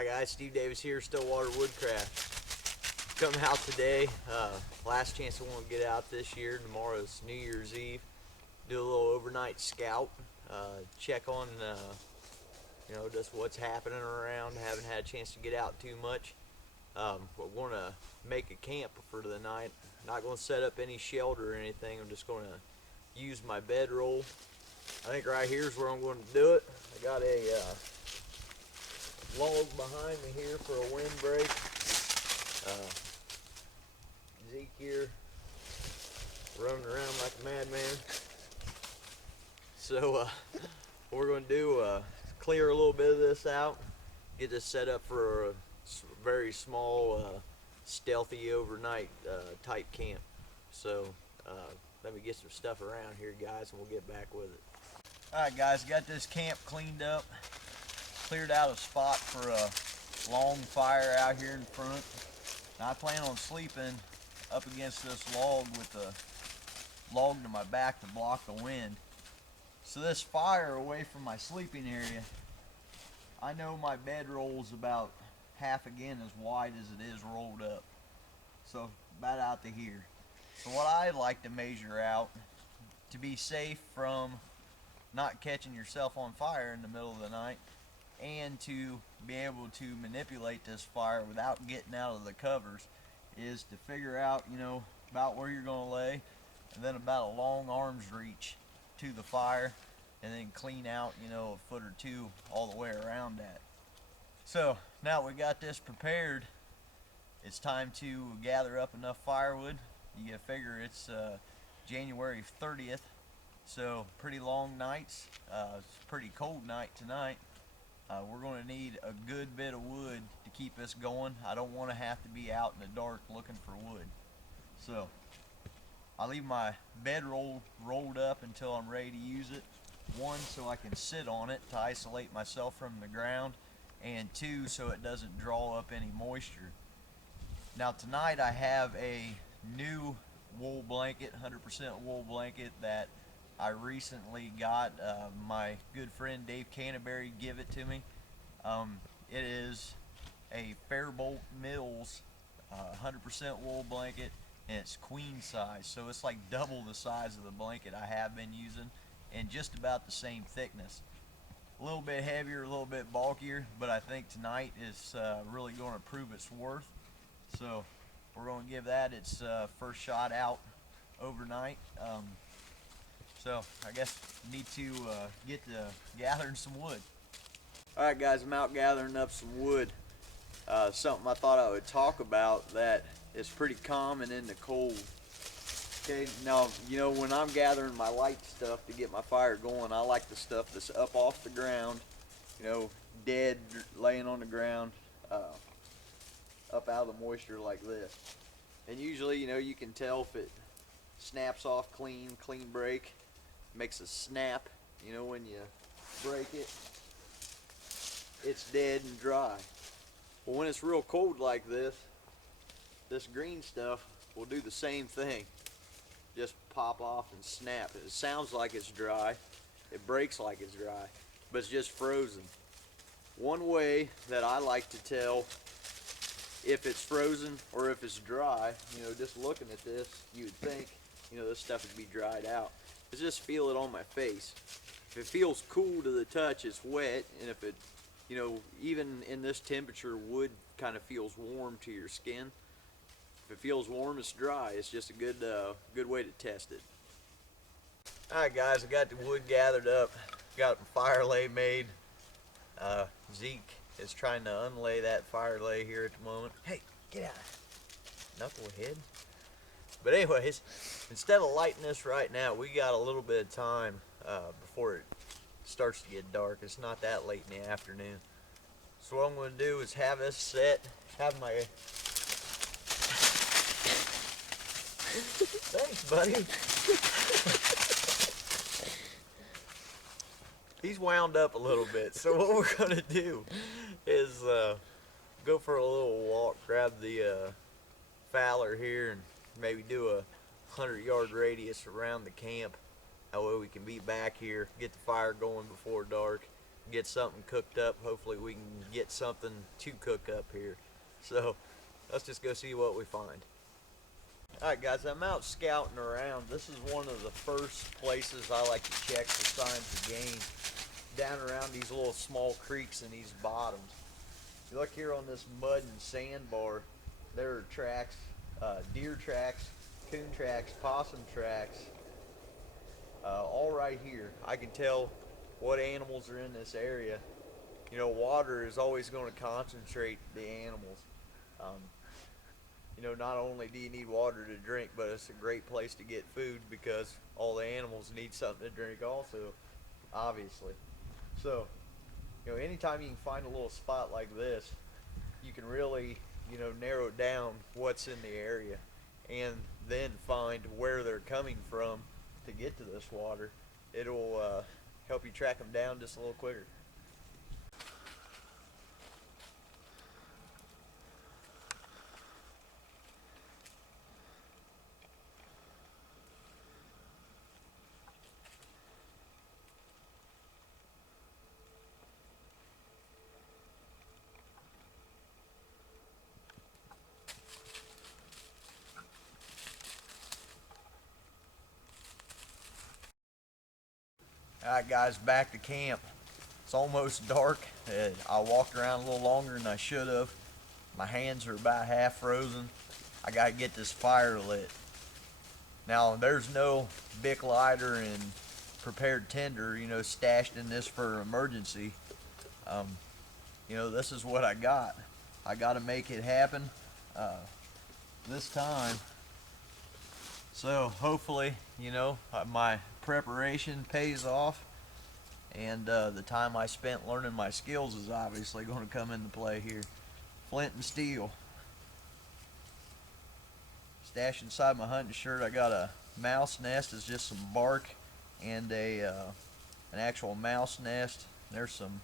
Hi guys, Steve Davis here, Stillwater Woodcraft. Come out today, last chance I want to get out this year. Tomorrow's New Year's Eve. Do a little overnight scout, check on just what's happening around. Haven't had a chance to get out too much. We're going to make a camp for the night. Not going to set up any shelter or anything. I'm just going to use my bedroll. I think right here is where I'm going to do it. I got a log behind me here for a windbreak. Zeke here running around like a madman. So what we're going to do, clear a little bit of this out, get this set up for a very small, stealthy overnight type camp. So let me get some stuff around here, guys, and we'll get back with it. Alright guys, got this camp cleaned up, cleared out a spot for a long fire out here in front. Now I plan on sleeping up against this log with a log to my back to block the wind. So this fire away from my sleeping area, I know my bedroll is about half again as wide as it is rolled up. So about out to here. So what I like to measure out to be safe from not catching yourself on fire in the middle of the night, and to be able to manipulate this fire without getting out of the covers, is to figure out, about where you're going to lay, and then about a long arm's reach to the fire, and then clean out, a foot or two all the way around that. So now we got this prepared, it's time to gather up enough firewood. You gotta figure it's January 30th. So pretty long nights. It's a pretty cold night tonight. We're going to need a good bit of wood to keep us going. I don't want to have to be out in the dark looking for wood. So I leave my bedroll rolled up until I'm ready to use it. One, so I can sit on it to isolate myself from the ground, and two, so it doesn't draw up any moisture. Now tonight I have a new wool blanket, 100% wool blanket that I recently got. My good friend Dave Canterbury gave it to me. It is a Fairbolt Mills 100% wool blanket, and it's queen size, so it's like double the size of the blanket I have been using, and just about the same thickness. A little bit heavier, a little bit bulkier, but I think tonight is really going to prove its worth. So we're going to give that its first shot out overnight. So I guess need to get to gathering some wood. Alright guys, I'm out gathering up some wood. Something I thought I would talk about that is pretty common in the cold. Okay, now when I'm gathering my light stuff to get my fire going, I like the stuff that's up off the ground, dead, laying on the ground, up out of the moisture like this. And usually, you can tell if it snaps off clean break. Makes a snap, when you break it, it's dead and dry. Well, when it's real cold like this green stuff will do the same thing. Just pop off and snap. It sounds like it's dry, it breaks like it's dry, but it's just frozen. One way that I like to tell if it's frozen or if it's dry, just looking at this, you would think, this stuff would be dried out. Just feel it on my face. If it feels cool to the touch, it's wet, and if it, even in this temperature, wood kind of feels warm to your skin. If it feels warm, it's dry. It's just a good way to test it. Alright guys, I got the wood gathered up, got a fire lay made. Zeke is trying to unlay that fire lay here at the moment. Hey, get out, knucklehead. But anyways, instead of lighting this right now, we got a little bit of time before it starts to get dark. It's not that late in the afternoon. So what I'm going to do is have this set, have my... Thanks, buddy. He's wound up a little bit. So what we're going to do is go for a little walk, grab the Fowler here, and maybe do a 100-yard radius around the camp. That way we can be back here, get the fire going before dark, get something cooked up. Hopefully we can get something to cook up here. So let's just go see what we find. Alright guys, I'm out scouting around. This is one of the first places I like to check for signs of game. Down around these little small creeks and these bottoms. You look here on this mud and sandbar, there are tracks, deer tracks, coon tracks, possum tracks, all right here. I can tell what animals are in this area. You know, water is always going to concentrate the animals. Um, you know, not only do you need water to drink, but it's a great place to get food because all the animals need something to drink also, obviously. So, you know, anytime you can find a little spot like this, you can really, you know, narrow down what's in the area and then find where they're coming from to get to this water. It'll help you track them down just a little quicker. Alright guys, back to camp. It's almost dark. I walked around a little longer than I should have. My hands are about half frozen. I gotta get this fire lit. Now there's no Bic lighter and prepared tinder, you know, stashed in this for emergency. You know, this is what I got. I gotta make it happen this time. So hopefully, you know, my preparation pays off, and the time I spent learning my skills is obviously going to come into play here. Flint and steel. Stashed inside my hunting shirt, I got a mouse nest. It's just some bark and an actual mouse nest. There's some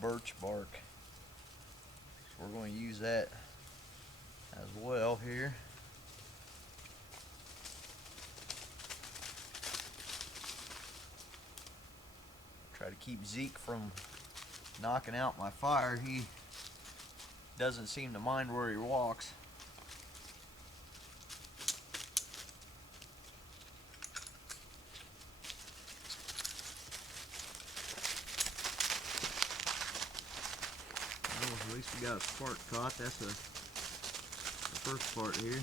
birch bark. So we're going to use that as well here. Try to keep Zeke from knocking out my fire. He doesn't seem to mind where he walks. Well, at least we got a spark caught. That's the first part here.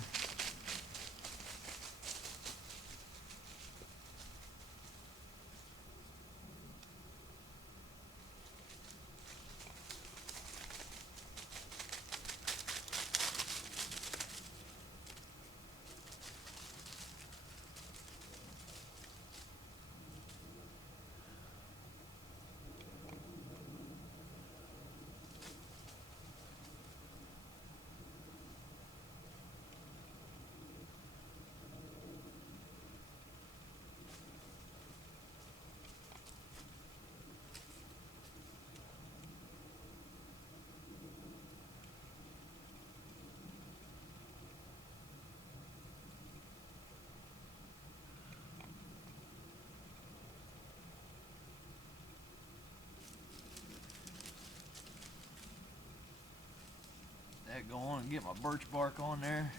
That go on and get my birch bark on there.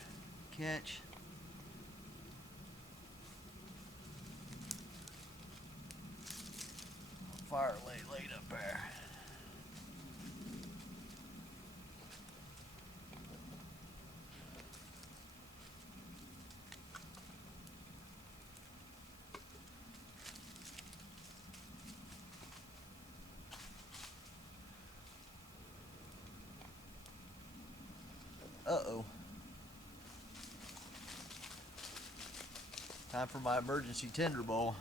Catch. Fire laid up there. Uh-oh. Time for my emergency tinder bowl.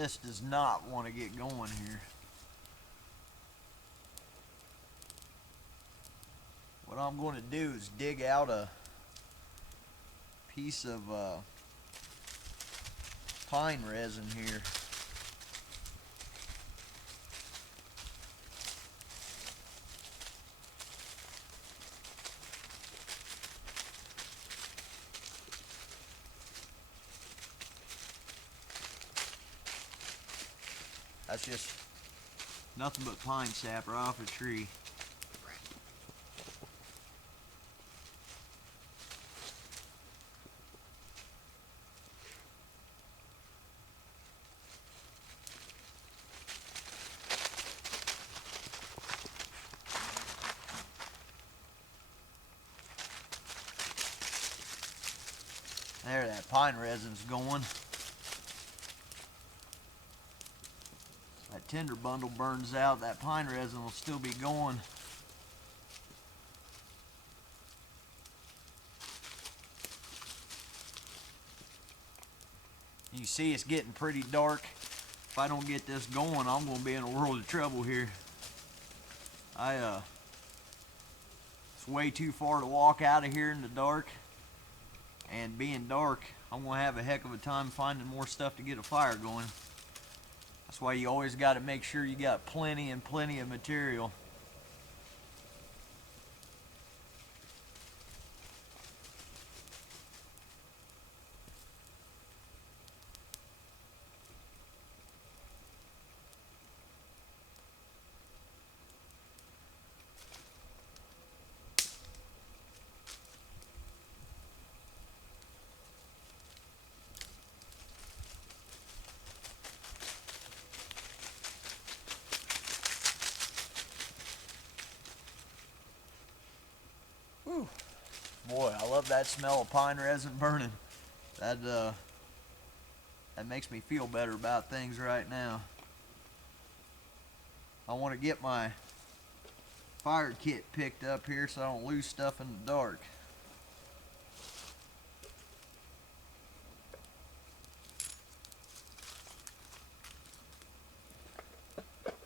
This does not want to get going here. What I'm going to do is dig out a piece of pine resin here. That's just nothing but pine sap right off a tree. There, that pine resin's going. That tinder bundle burns out, that pine resin will still be going. You see it's getting pretty dark. If I don't get this going, I'm going to be in a world of trouble here. It's way too far to walk out of here in the dark. And being dark, I'm going to have a heck of a time finding more stuff to get a fire going. That's why you always got to make sure you got plenty and plenty of material. Whew. Boy, I love that smell of pine resin burning. That makes me feel better about things right now. I want to get my fire kit picked up here so I don't lose stuff in the dark.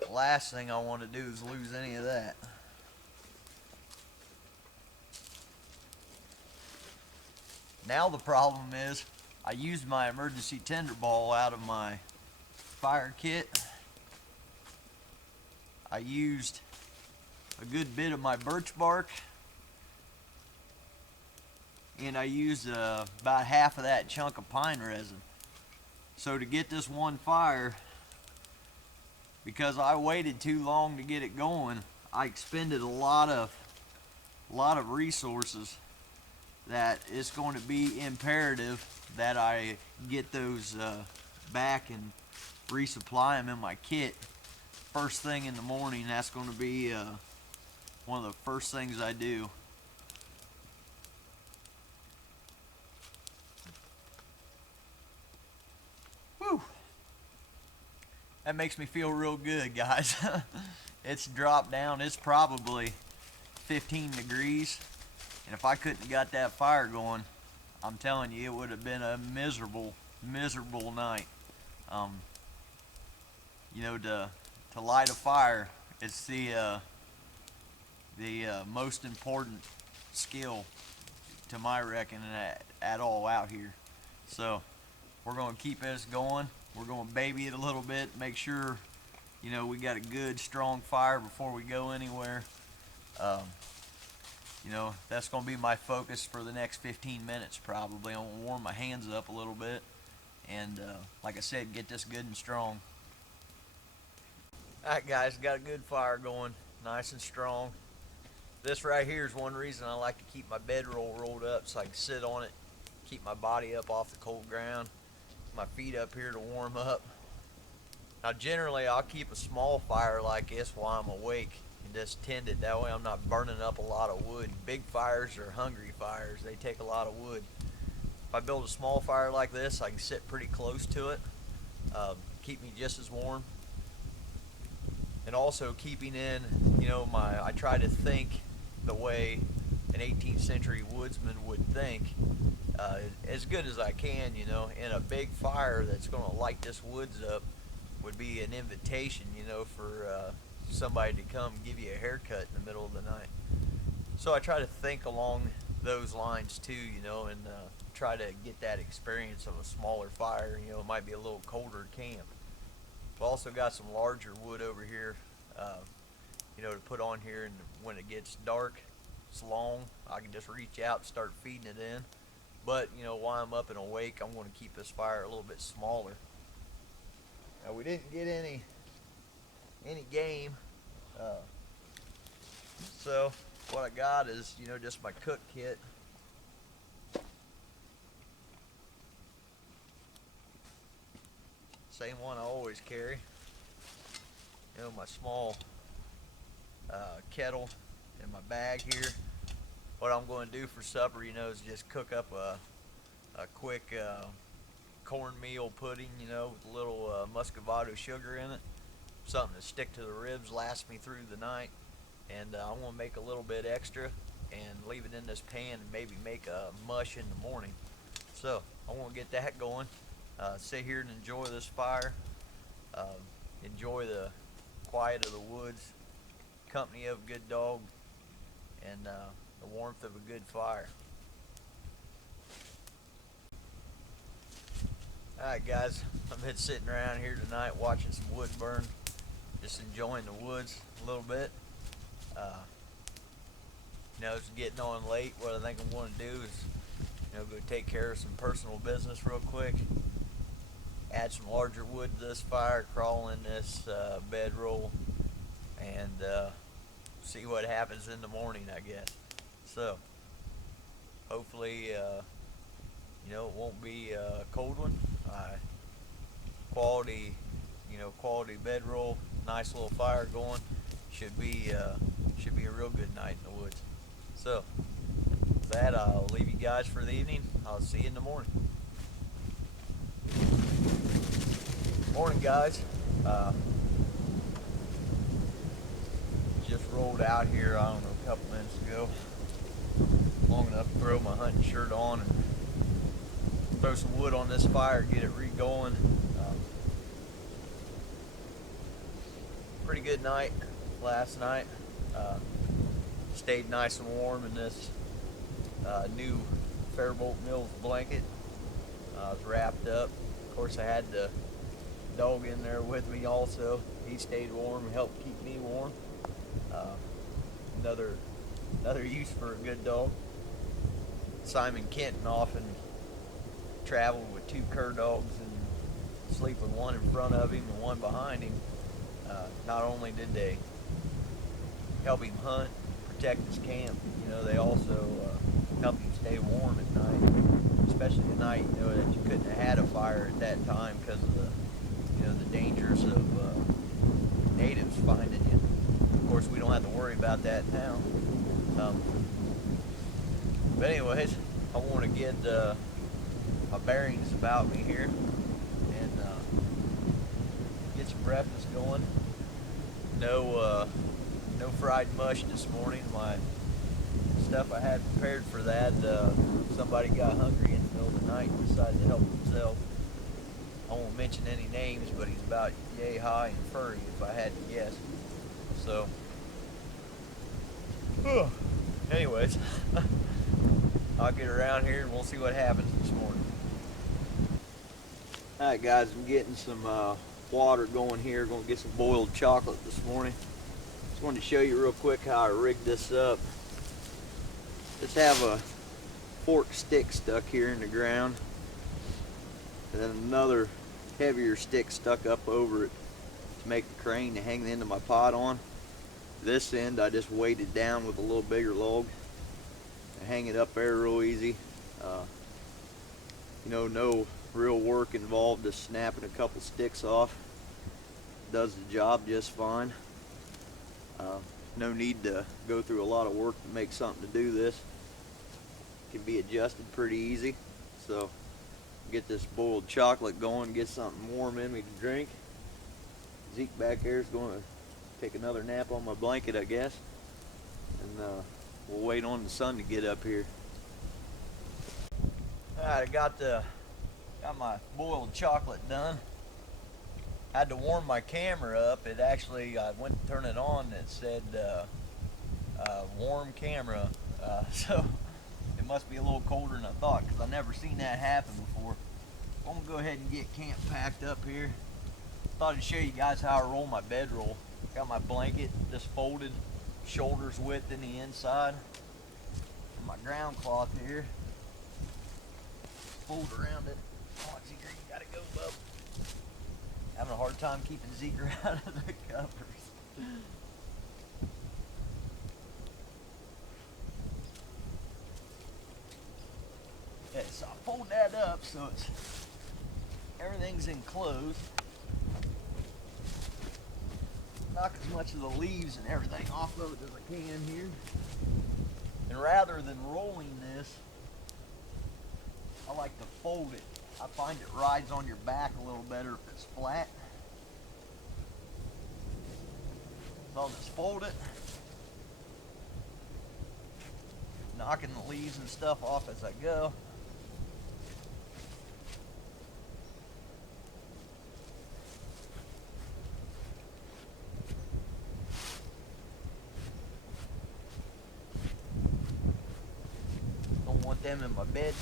The last thing I want to do is lose any of that. Now the problem is, I used my emergency tinder ball out of my fire kit. I used a good bit of my birch bark. And I used about half of that chunk of pine resin. So to get this one fire, because I waited too long to get it going, I expended a lot of resources that it's going to be imperative that I get those back and resupply them in my kit first thing in the morning. That's going to be one of the first things I do. Whew. That makes me feel real good, guys. It's dropped down. It's probably 15 degrees. And if I couldn't have got that fire going, I'm telling you, it would have been a miserable, miserable night. You know, to light a fire, it's the most important skill, to my reckoning, at all out here. So we're going to keep this going. We're going to baby it a little bit, make sure, you know, we got a good, strong fire before we go anywhere. You know, that's going to be my focus for the next 15 minutes probably. I'm going to warm my hands up a little bit and, like I said, get this good and strong. Alright guys, got a good fire going, nice and strong. This right here is one reason I like to keep my bedroll rolled up so I can sit on it, keep my body up off the cold ground, my feet up here to warm up. Now generally I'll keep a small fire like this while I'm awake and just tend it. That way I'm not burning up a lot of wood. Big fires are hungry fires. They take a lot of wood. If I build a small fire like this, I can sit pretty close to it, keep me just as warm. And also keeping in, you know, I try to think the way an 18th century woodsman would think, as good as I can, you know. In a big fire that's going to light this woods up, would be an invitation, you know, for somebody to come give you a haircut in the middle of the night. So I try to think along those lines too, you know, and try to get that experience of a smaller fire. You know, it might be a little colder camp. I've also got some larger wood over here, you know, to put on here, and when it gets dark, it's long, I can just reach out and start feeding it in. But, you know, while I'm up and awake, I'm going to keep this fire a little bit smaller. Now, we didn't get any game, so what I got is, you know, just my cook kit. Same one I always carry. You know, my small kettle in my bag here. What I'm going to do for supper, you know, is just cook up a quick cornmeal pudding, you know, with a little muscovado sugar in it. Something to stick to the ribs, last me through the night. And I want to make a little bit extra and leave it in this pan and maybe make a mush in the morning. So I want to get that going. Sit here and enjoy this fire. Enjoy the quiet of the woods, company of a good dog, and the warmth of a good fire. Alright guys, I've been sitting around here tonight watching some wood burn, just enjoying the woods a little bit. You know, it's getting on late. What I think I'm going to do is, you know, go take care of some personal business real quick, add some larger wood to this fire, crawl in this bedroll, and see what happens in the morning, I guess. So hopefully you know, it won't be a cold one. Quality, you know, quality bedroll, nice little fire going. Should be a real good night in the woods. So with that, I'll leave you guys for the evening. I'll see you in the morning. Morning guys. Just rolled out here, I don't know, a couple minutes ago. Long enough to throw my hunting shirt on and throw some wood on this fire, get it re-going. Pretty good night last night. Stayed nice and warm in this new Faribault Mills blanket. I was wrapped up. Of course, I had the dog in there with me also. He stayed warm and helped keep me warm. Another use for a good dog. Simon Kenton often traveled with two cur dogs and sleep with one in front of him and one behind him. Not only did they help him hunt, protect his camp, you know, they also helped him stay warm at night, especially at night, you know, that you couldn't have had a fire at that time because of the, you know, the dangers of natives finding you. Of course, we don't have to worry about that now. But anyways, I want to get my bearings about me here and get some breakfast going. No fried mush this morning. My stuff I had prepared for that, somebody got hungry in the middle of the night and decided to help himself. I won't mention any names, but he's about yay high and furry if I had to guess. So, anyways, I'll get around here and we'll see what happens this morning. Alright guys, I'm getting some water going here. Going to get some boiled chocolate this morning. Just wanted to show you real quick how I rigged this up. Just have a fork stick stuck here in the ground, and then another heavier stick stuck up over it to make a crane to hang the end of my pot on. This end I just weighted down with a little bigger log and hang it up there real easy. You know, no real work involved, just snapping a couple sticks off. Does the job just fine. No need to go through a lot of work to make something to do this. Can be adjusted pretty easy. So get this boiled chocolate going, get something warm in me to drink. Zeke back there is going to take another nap on my blanket, I guess, and we'll wait on the sun to get up here. Alright, I got my boiled chocolate done. Had to warm my camera up. It actually, I went to turn it on and it said warm camera. So it must be a little colder than I thought, because I never seen that happen before. I'm gonna go ahead and get camp packed up here. Thought I'd show you guys how I roll my bedroll. Got my blanket just folded, shoulders width in the inside. And my ground cloth here. Fold around it. Oh, Zeker, you gotta go, bub. Having a hard time keeping Zeker out of the covers. Yeah, so I fold that up so it's everything's enclosed. Knock as much of the leaves and everything off of it as I can here. And rather than rolling this, I like to fold it. I find it rides on your back a little better if it's flat. So I'll just fold it, knocking the leaves and stuff off as I go. Don't want them in my bed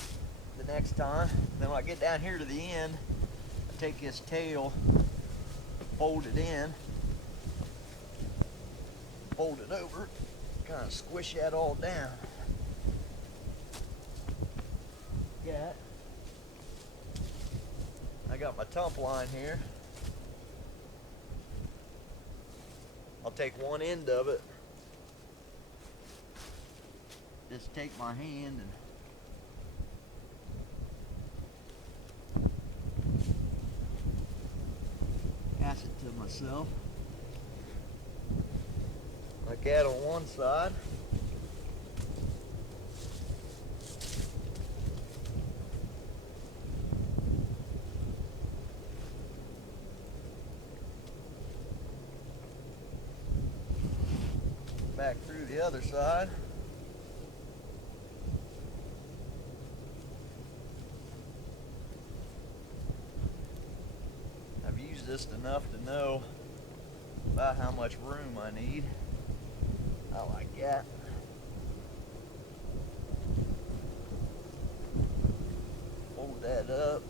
the next time. Then when I get down here to the end, I take this tail, fold it in, fold it over, kind of squish that all down. Yeah. I got my tump line here. I'll take one end of it, just take my hand and pass it to myself. Like that on one side. Back through the other side. I've used this enough to know about how much room I need. I like that. Fold that up.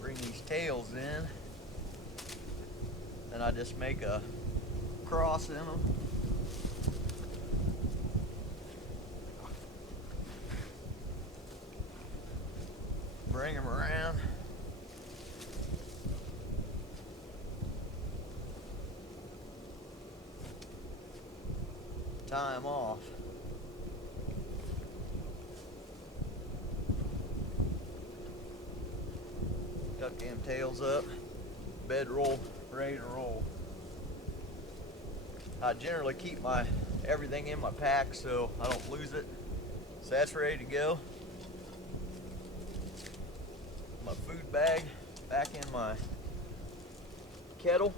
Bring these tails in. Then I just make a cross in them. Bring them around. Tie them off. Tuck them tails up. Bedroll ready to roll. I generally keep my everything in my pack so I don't lose it. So that's ready to go. My food bag back in my kettle.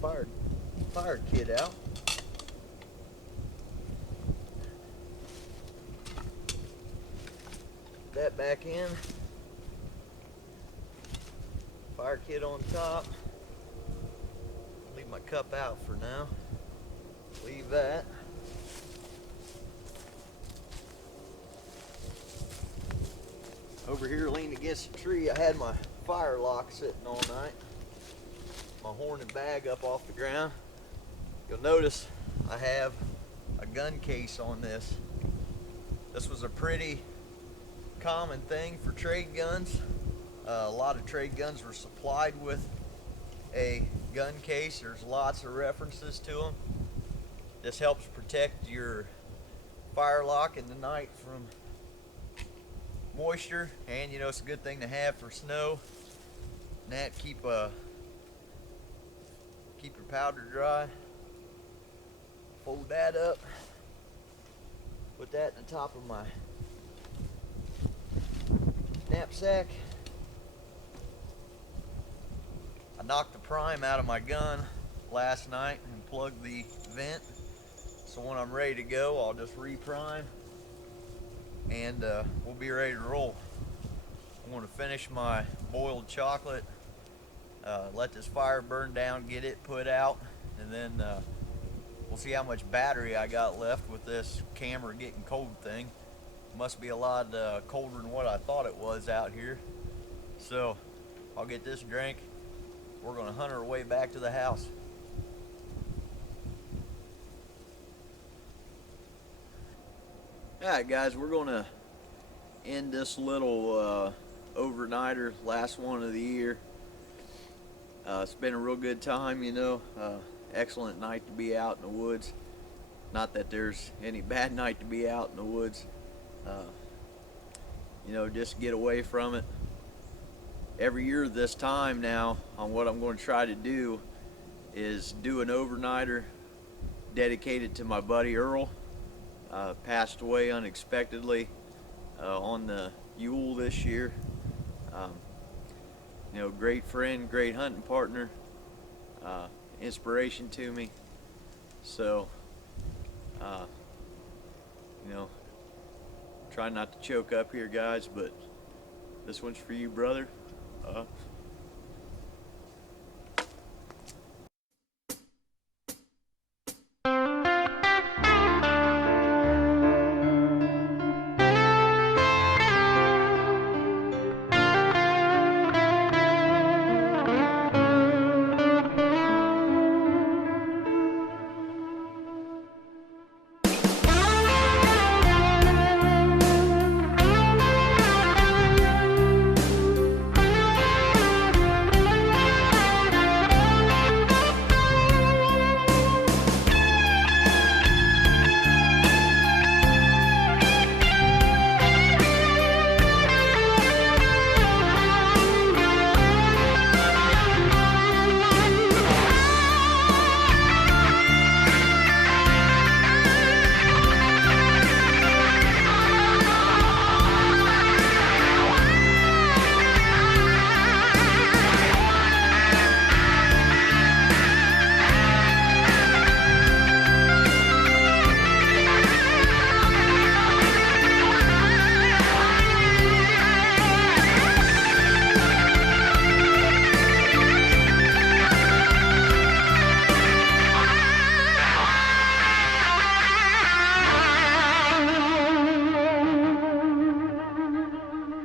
My fire kit out. Put that back in. Fire kit on top. Leave my cup out for now. Leave that. Over here leaning against the tree, I had my fire lock sitting all night. My horn and bag up off the ground. You'll notice I have a gun case on this. This was a pretty common thing for trade guns. A lot of trade guns were supplied with a gun case. There's lots of references to them. This helps protect your fire lock in the night from moisture, and you know it's a good thing to have for snow. And that keep your powder dry. Fold that up. Put that in the top of my knapsack. I knocked the prime out of my gun last night and plugged the vent. So when I'm ready to go, I'll just re-prime and we'll be ready to roll. I'm going to finish my boiled chocolate, let this fire burn down, get it put out, and then we'll see how much battery I got left with this camera getting cold thing. Must be a lot colder than what I thought it was out here. So I'll get this drink. We're going to hunt our way back to the house. Alright guys, we're going to end this little overnighter, last one of the year. It's been a real good time, you know. Excellent night to be out in the woods. Not that there's any bad night to be out in the woods. You know, just get away from it. Every year this time now, on what I'm going to try to do is do an overnighter dedicated to my buddy Earl. Passed away unexpectedly on the Yule this year. You know, great friend, great hunting partner, inspiration to me. So, you know, try not to choke up here, guys, but this one's for you, brother.